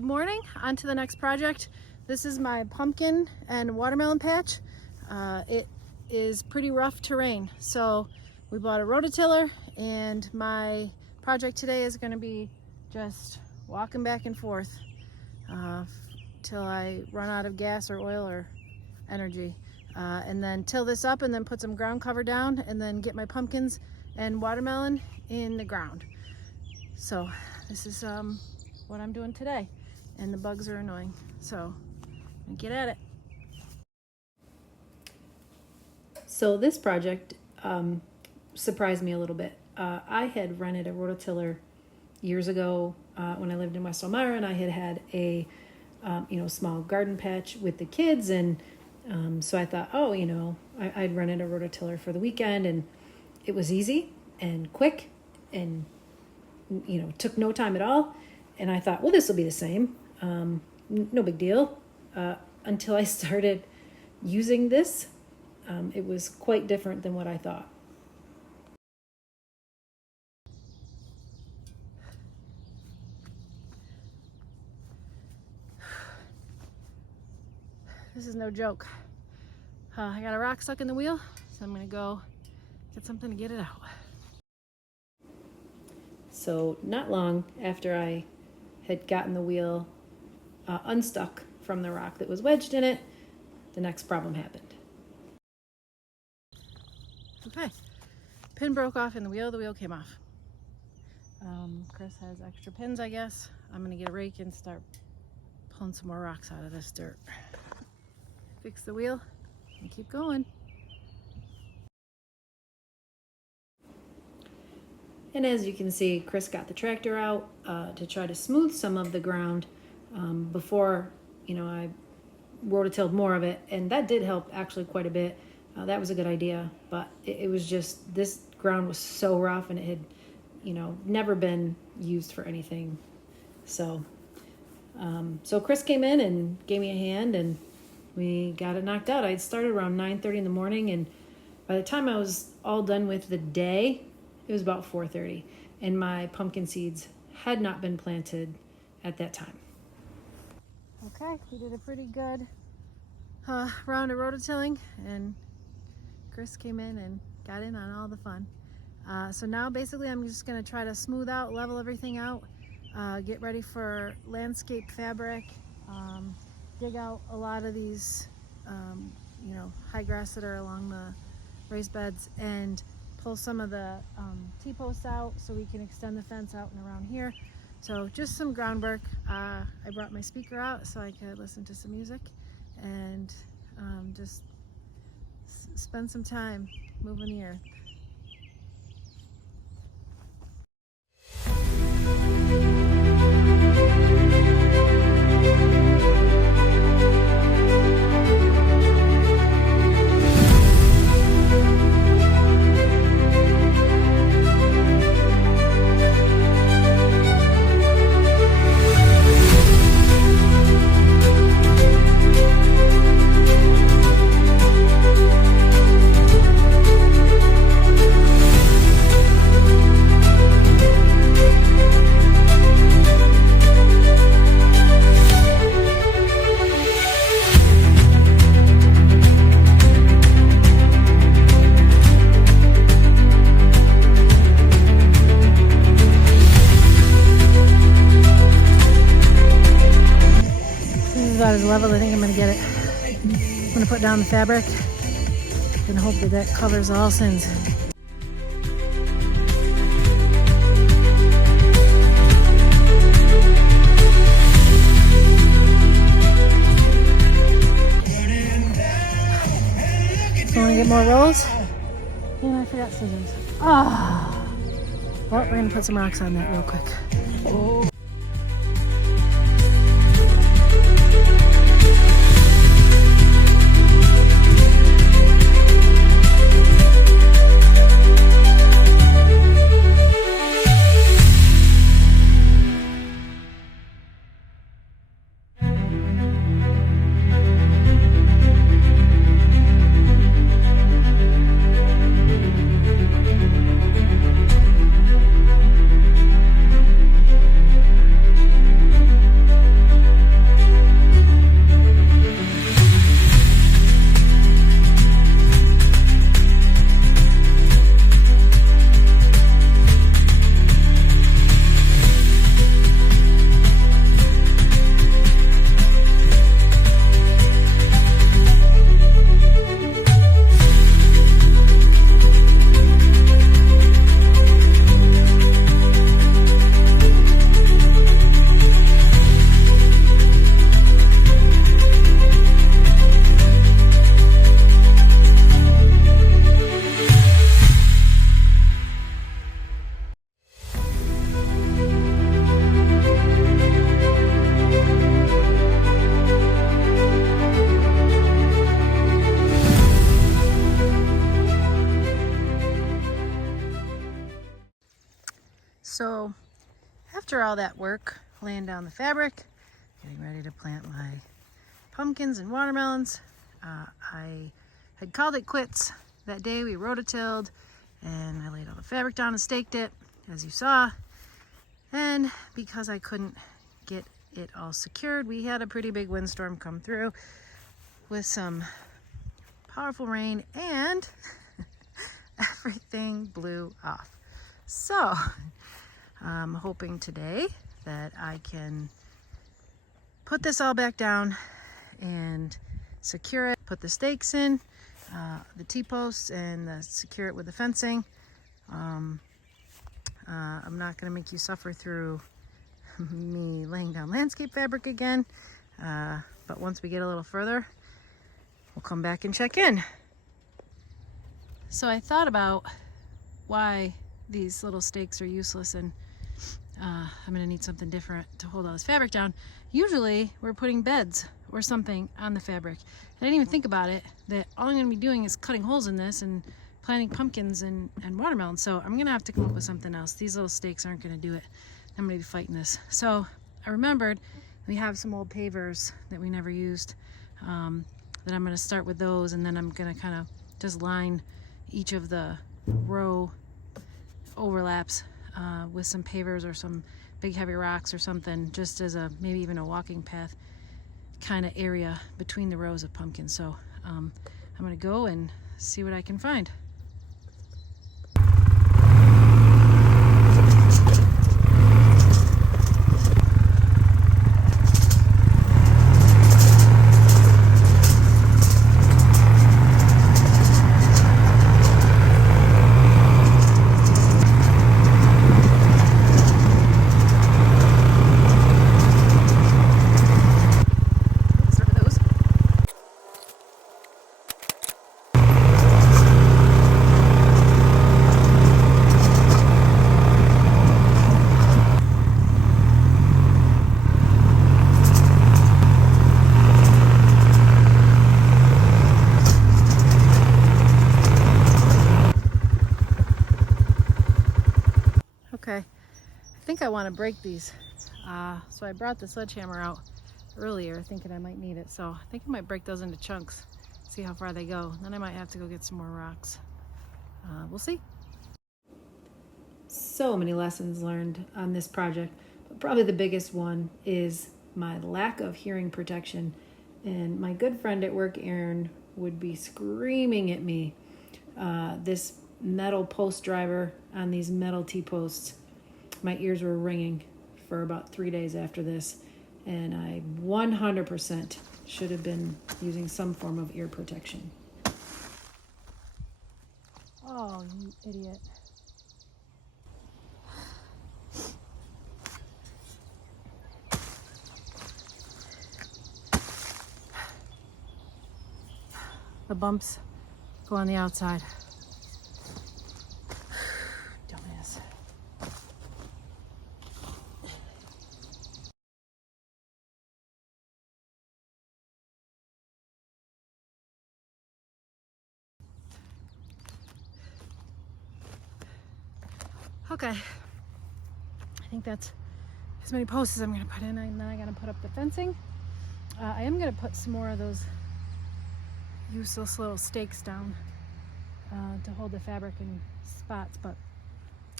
Good morning. On to the next project. This is my pumpkin and watermelon patch. It is pretty rough terrain, so we bought a rototiller, and my project today is going to be just walking back and forth till I run out of gas or oil or energy, and then till this up and then put some ground cover down and then get my pumpkins and watermelon in the ground. So this is what I'm doing today, and the bugs are annoying, so get at it. So this project surprised me a little bit. I had rented a rototiller years ago when I lived in West Elmira, and I had a small garden patch with the kids, and so I thought, I'd rented a rototiller for the weekend, and it was easy and quick and took no time at all. And I thought, well, this will be the same, no big deal, until I started using this. It was quite different than what I thought. This is no joke. I got a rock stuck in the wheel, so I'm gonna go get something to get it out. So not long after I had gotten the wheel unstuck from the rock that was wedged in it, the next problem happened. Okay, pin broke off in the wheel came off. Chris has extra pins, I guess. I'm gonna get a rake and start pulling some more rocks out of this dirt. Fix the wheel and keep going. And as you can see, Chris got the tractor out to try to smooth some of the ground before, I rototilled more of it, and that did help actually quite a bit. That was a good idea, but it was just, this ground was so rough, and it had, never been used for anything. So Chris came in and gave me a hand, and we got it knocked out. I had started around 9:30 in the morning, and by the time I was all done with the day, it was about 4:30, and my pumpkin seeds had not been planted at that time. Okay, we did a pretty good round of rototilling, and Chris came in and got in on all the fun. So now basically I'm just going to try to smooth out, level everything out, get ready for landscape fabric, dig out a lot of these high grass that are along the raised beds, and pull some of the T-posts out so we can extend the fence out and around here. So just some groundwork. I brought my speaker out so I could listen to some music and just spend some time moving the earth. About as level I think I'm going to get it. I'm going to put down the fabric and hope that covers all sins. So I want to get more rolls, and I forgot scissors. Well, we're going to put some rocks on that real quick. So after all that work, laying down the fabric, getting ready to plant my pumpkins and watermelons, I had called it quits that day. We rototilled and I laid all the fabric down and staked it, as you saw. And because I couldn't get it all secured, we had a pretty big windstorm come through with some powerful rain, and everything blew off. So I'm hoping today that I can put this all back down and secure it, put the stakes in, the T-posts, and secure it with the fencing. I'm not going to make you suffer through me laying down landscape fabric again, but once we get a little further, we'll come back and check in. So I thought about why these little stakes are useless, and I'm going to need something different to hold all this fabric down. Usually we're putting beds or something on the fabric. I didn't even think about it, that all I'm going to be doing is cutting holes in this and planting pumpkins and watermelons. So I'm going to have to come up with something else. These little stakes aren't going to do it. I'm going to be fighting this. So I remembered we have some old pavers that we never used, that I'm going to start with those, and then I'm going to kind of just line each of the row overlaps with some pavers or some big heavy rocks or something, just as a maybe even a walking path kind of area between the rows of pumpkins. So I'm going to go and see what I can find. Okay, I think I want to break these. So I brought the sledgehammer out earlier thinking I might need it. So I think I might break those into chunks, see how far they go. Then I might have to go get some more rocks. We'll see. So many lessons learned on this project, but probably the biggest one is my lack of hearing protection. And my good friend at work, Aaron, would be screaming at me. This metal post driver on these metal T-posts, my ears were ringing for about 3 days after this, and I 100% should have been using some form of ear protection. Oh, you idiot. The bumps go on the outside. Dumbass. Okay. I think that's as many posts as I'm going to put in, and then I'm going to put up the fencing. I am going to put some more of those useless little stakes down to hold the fabric in spots, but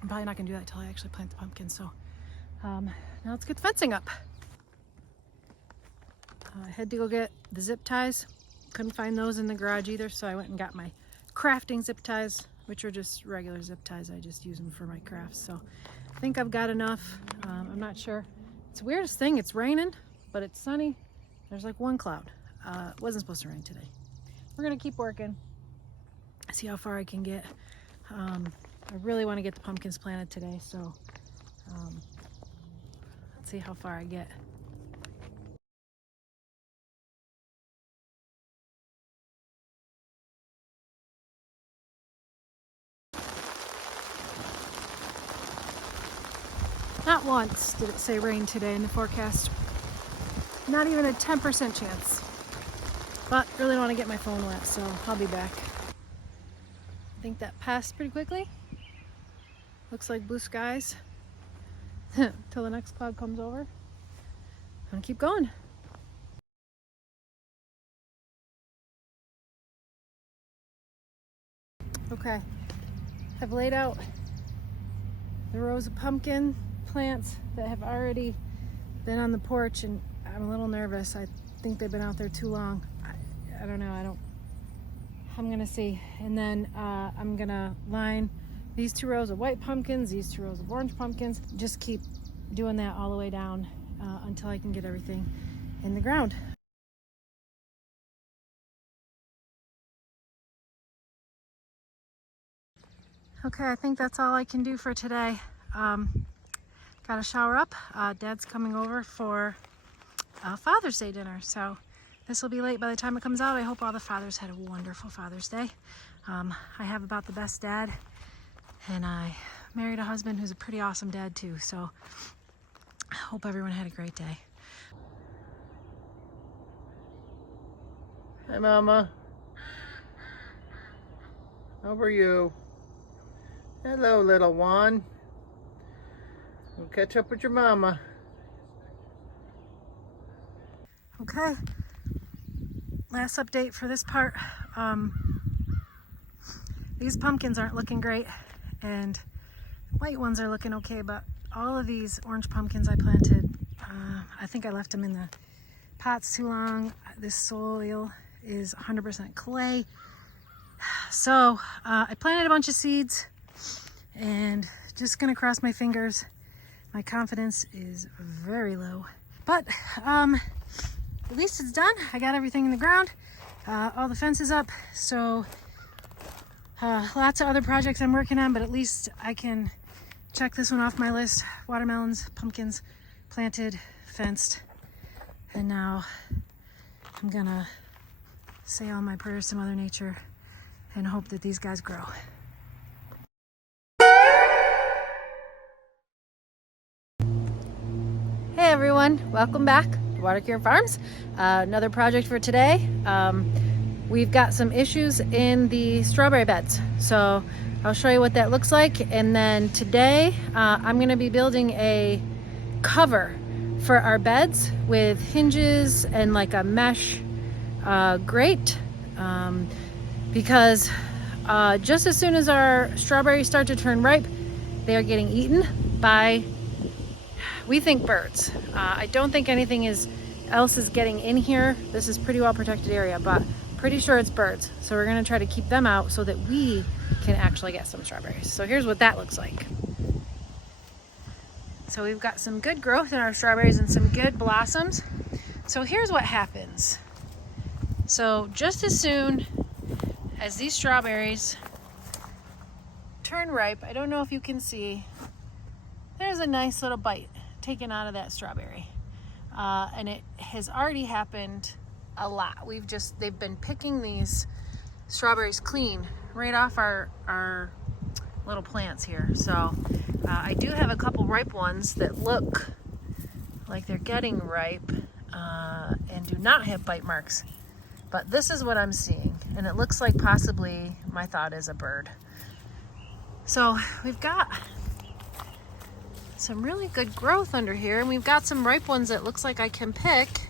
I'm probably not going to do that until I actually plant the pumpkins. So now let's get the fencing up. I had to go get the zip ties. Couldn't find those in the garage either, so I went and got my crafting zip ties, which are just regular zip ties. I just use them for my crafts. So I think I've got enough. I'm not sure. It's the weirdest thing. It's raining, but it's sunny. There's like one cloud. It wasn't supposed to rain today. We're gonna keep working, see how far I can get. I really want to get the pumpkins planted today, so let's see how far I get. Not once did it say rain today in the forecast. Not even a 10% chance. But really don't want to get my phone wet, so I'll be back. I think that passed pretty quickly. Looks like blue skies. till the next cloud comes over. I'm gonna keep going. Okay, I've laid out the rows of pumpkin plants that have already been on the porch, and I'm a little nervous. I think they've been out there too long. I don't know. I'm gonna see. And then I'm gonna line these 2 rows of white pumpkins, these 2 rows of orange pumpkins. Just keep doing that all the way down until I can get everything in the ground. Okay, I think that's all I can do for today. Gotta shower up. Dad's coming over for Father's Day dinner, so this will be late by the time it comes out. I hope all the fathers had a wonderful Father's Day. I have about the best dad, and I married a husband who's a pretty awesome dad too, so I hope everyone had a great day. Hi, Mama. How are you? Hello, little one. We'll catch up with your mama. Okay, last update for this part. These pumpkins aren't looking great, and white ones are looking okay, but all of these orange pumpkins I planted, I think I left them in the pots too long. This soil is 100% clay. So I planted a bunch of seeds, and just gonna cross my fingers. My confidence is very low, but at least it's done. I got everything in the ground, all the fences up, so lots of other projects I'm working on, but at least I can check this one off my list. Watermelons, pumpkins, planted, fenced, and now I'm gonna say all my prayers to Mother Nature and hope that these guys grow. Hey everyone, welcome back to Water Cure Farms. Another project for today. We've got some issues in the strawberry beds, so I'll show you what that looks like. And then today I'm going to be building a cover for our beds with hinges and like a mesh grate, because just as soon as our strawberries start to turn ripe, they are getting eaten by, we think, birds. I don't think anything else is getting in here. This is pretty well protected area, but pretty sure it's birds. So we're gonna try to keep them out so that we can actually get some strawberries. So here's what that looks like. So we've got some good growth in our strawberries and some good blossoms. So here's what happens. So just as soon as these strawberries turn ripe, I don't know if you can see, there's a nice little bite taken out of that strawberry. And it has already happened a lot. They've been picking these strawberries clean right off our little plants here. So I do have a couple ripe ones that look like they're getting ripe and do not have bite marks. But this is what I'm seeing, and it looks like possibly, my thought is, a bird. So we've got some really good growth under here, and we've got some ripe ones that looks like I can pick.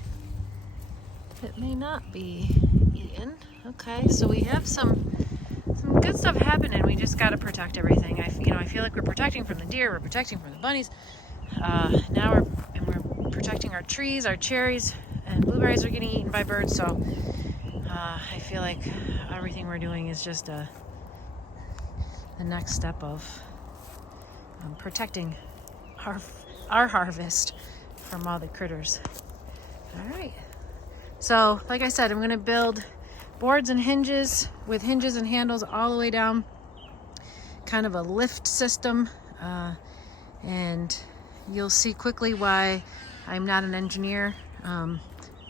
It may not be eaten. Okay, so we have some good stuff happening. We just got to protect everything. I feel like we're protecting from the deer, we're protecting from the bunnies. Now we're protecting our trees, our cherries, and blueberries are getting eaten by birds. So I feel like everything we're doing is just the next step of protecting our harvest from all the critters. All right. So, like I said, I'm going to build boards and hinges with hinges and handles all the way down, kind of a lift system, and you'll see quickly why I'm not an engineer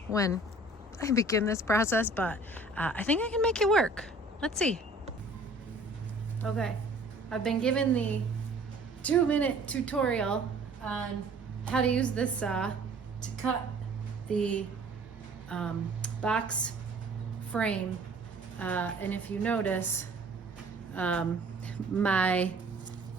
when I begin this process, but I think I can make it work. Let's see. Okay, I've been given the 2-minute tutorial on how to use this saw to cut the box frame, and if you notice, my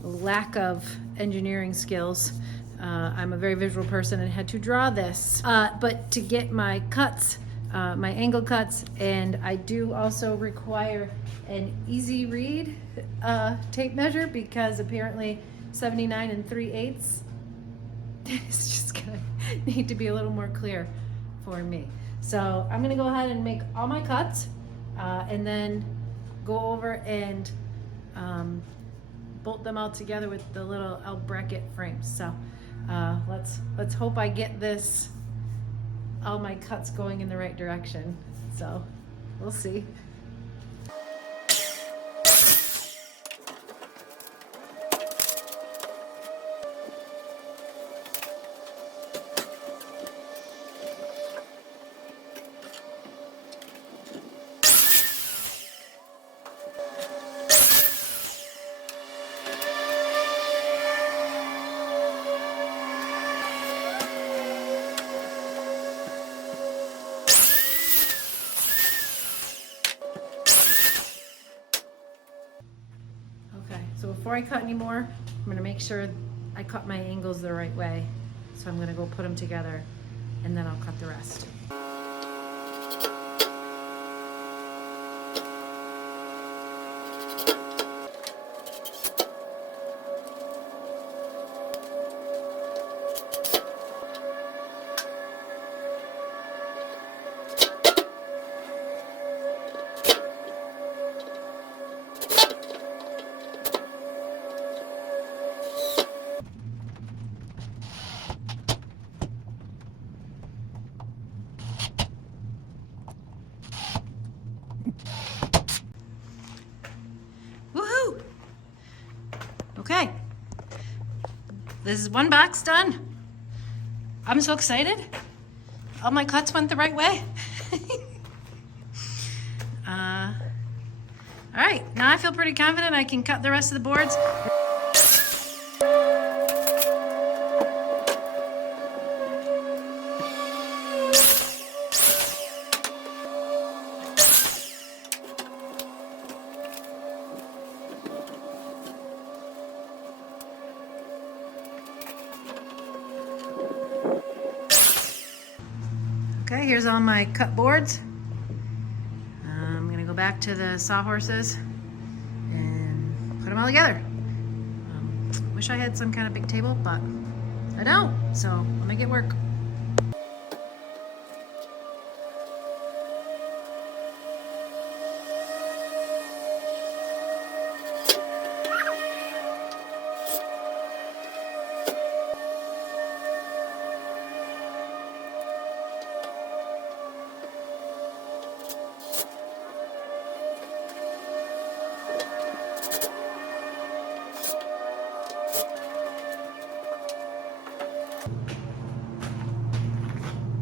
lack of engineering skills, I'm a very visual person and had to draw this. But to get my cuts, my angle cuts, and I do also require an easy read tape measure because apparently 79 3/8 is just gonna need to be a little more clear for me. So I'm gonna go ahead and make all my cuts and then go over and bolt them all together with the little L bracket frames. So let's hope I get this, all my cuts going in the right direction. So we'll see. So before I cut anymore, I'm gonna make sure I cut my angles the right way. So I'm gonna go put them together and then I'll cut the rest. Woohoo! Okay, this is one box done. I'm so excited. All my cuts went the right way. All right, now I feel pretty confident I can cut the rest of the boards. Okay, here's all my cut boards. I'm gonna go back to the sawhorses and put them all together. Wish I had some kind of big table, but I don't, so I'll make it work.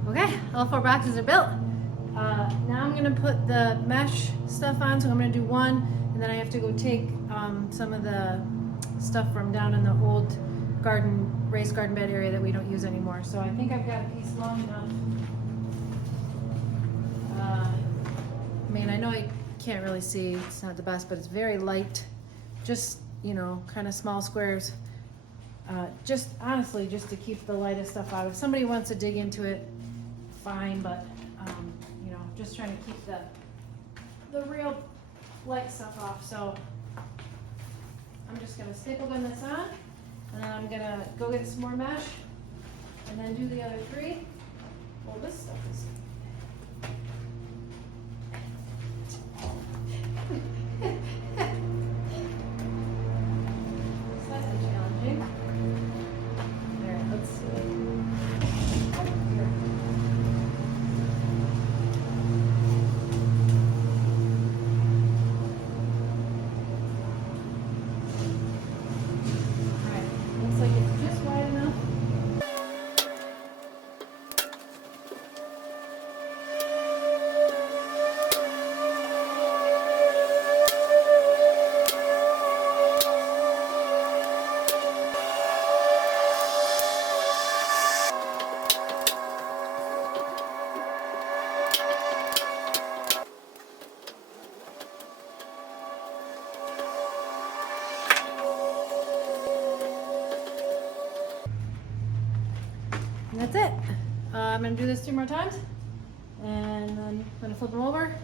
Okay, all 4 boxes are built. Now I'm gonna put the mesh stuff on, so I'm gonna do one, and then I have to go take some of the stuff from down in the old garden, raised garden bed area that we don't use anymore. So I think I've got a piece long enough. I mean, I know I can't really see, it's not the best, but it's very light. Just, you know, kind of small squares. Just honestly, just to keep the lightest stuff out. If somebody wants to dig into it, fine, but you know, just trying to keep the real light stuff off. So I'm just gonna staple gun this on, and then I'm gonna go get some more mesh, and then do the other 3. Well, this stuff is slightly challenging. There, let's see. Here. Alright, looks like it's just wide enough. that's it. I'm gonna do this 2 more times, and then I'm gonna flip them over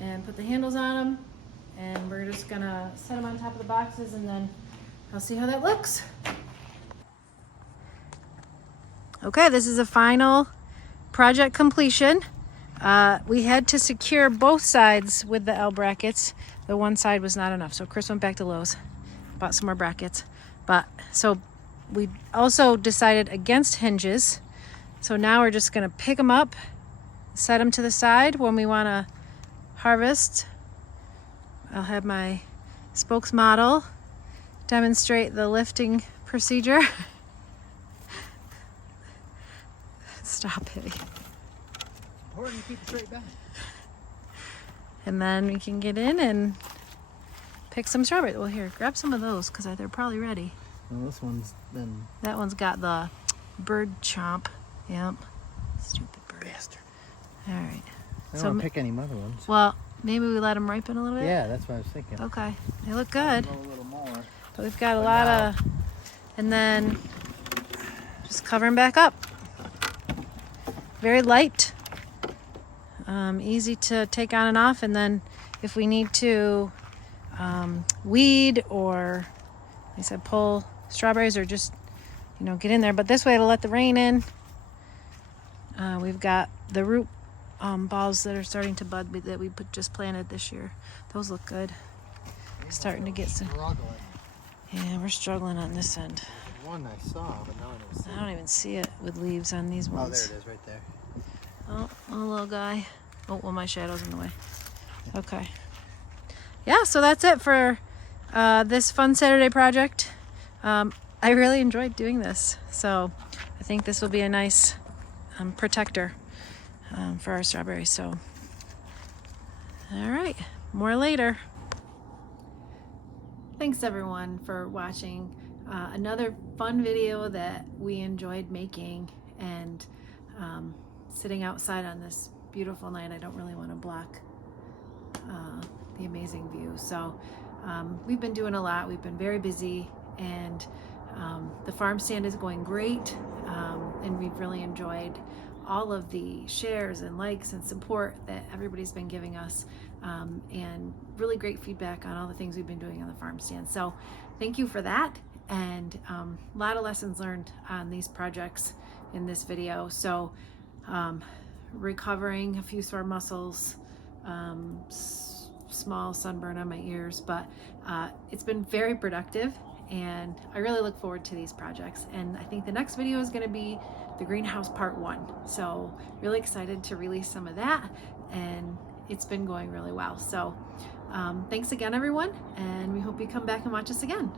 and put the handles on them, and we're just gonna set them on top of the boxes, and then I'll see how that looks. Okay, this is a final project completion. We had to secure both sides with the L brackets. The one side was not enough, so Chris went back to Lowe's, bought some more brackets. But so we also decided against hinges. So now we're just gonna pick them up, set them to the side when we wanna harvest. I'll have my spokes model demonstrate the lifting procedure. Stop it. Important to keep it straight back. And then we can get in and pick some strawberries. Well, here, grab some of those because they're probably ready. Well, this one's been That one's got the bird chomp. Yep. Stupid bird. bastard. All right. I So don't want to pick any other ones. Well, maybe we let them ripen a little bit? Yeah, that's what I was thinking. Okay. They look good. Go a little more. But we've got a lot of... And then just cover them back up. Very light. Easy to take on and off. And then if we need to weed or, like I said, pull strawberries or just, get in there. But this way it'll let the rain in. We've got the root balls that are starting to bud that we just planted this year. Those look good. Starting to get some. Struggling. Yeah, we're struggling on this end. One I saw, but now I don't see. I don't even see it with leaves on these Oh, ones. there it is, right there. Oh, little guy. Oh, well, my shadow's in the way. Okay. Yeah, so that's it for this fun Saturday project. I really enjoyed doing this. So I think this will be a nice protector for our strawberries. So, all right, more later. Thanks everyone for watching another fun video that we enjoyed making, and sitting outside on this beautiful night. I don't really want to block the amazing view. So we've been doing a lot. We've been very busy, and the farm stand is going great, and we've really enjoyed all of the shares and likes and support that everybody's been giving us, and really great feedback on all the things we've been doing on the farm stand. So thank you for that, and a lot of lessons learned on these projects in this video. So recovering a few sore muscles, small sunburn on my ears, but it's been very productive, and I really look forward to these projects. And I think the next video is going to be the greenhouse part 1. So really excited to release some of that, and it's been going really well. So thanks again everyone, and we hope you come back and watch us again.